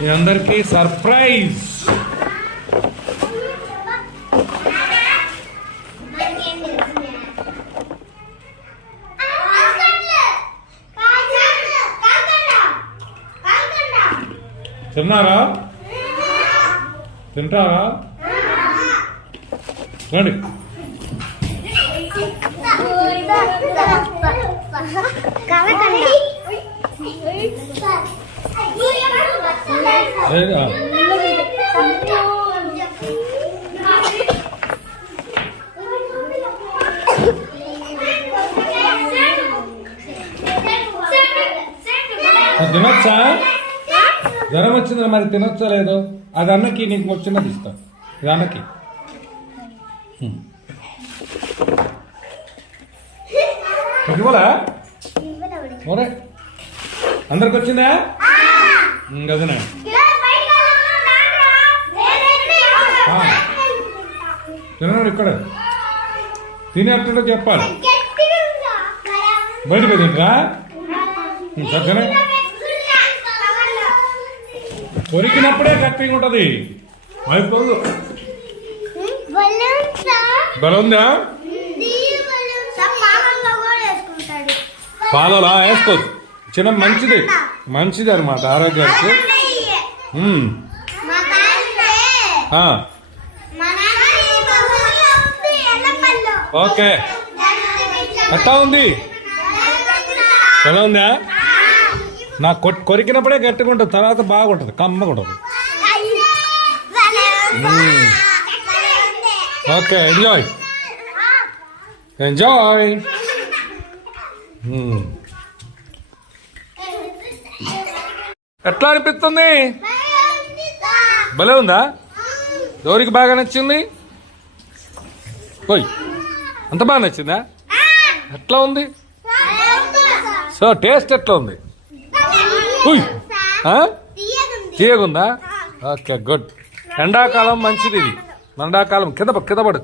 మీ అందరికీ సర్ప్రైజ్. తిన్నారా? తింటారా? రండి. తినొచ్చా? జ్వరం వచ్చిందా మరి? తినొచ్చా లేదో? అది అన్నకి నీకు వచ్చినది ఇస్తా. ఇది అన్నకి. ఇవ్వలా? ఒరే అందరికి వచ్చిందా? గదనే తిన్నాడు ఇక్కడ. తినేటట్టు చెప్పాలి. బయటకు తింటరా? సరేనే. కొరికినప్పుడే గట్టిగా ఉంటది. అయిపోదు. బలందా? పాలలా వేసుకోవచ్చు. చిన్న మంచిది, మంచిది అనమాట ఆరోగ్యానికి. ఓకే. ఎట్లా ఉంది? ఎలా ఉందా? నాకు కొరికినప్పుడే గట్టిగా ఉంటుంది, తర్వాత బాగుంటుంది, కమ్మగా ఉంటుంది. Okay, enjoy enjoy. ఎట్లా అనిపిస్తుంది? భలే ఉందా? ఎవరికి బాగా నచ్చింది? పోయి అంత బాగా నచ్చిందా? ఎట్లా ఉంది? సో టేస్ట్ ఎట్లా ఉంది? తీయగుందా? Okay, good. ఎండాకాలం మంచిది ఇది. ఎండాకాలం కింద పడు.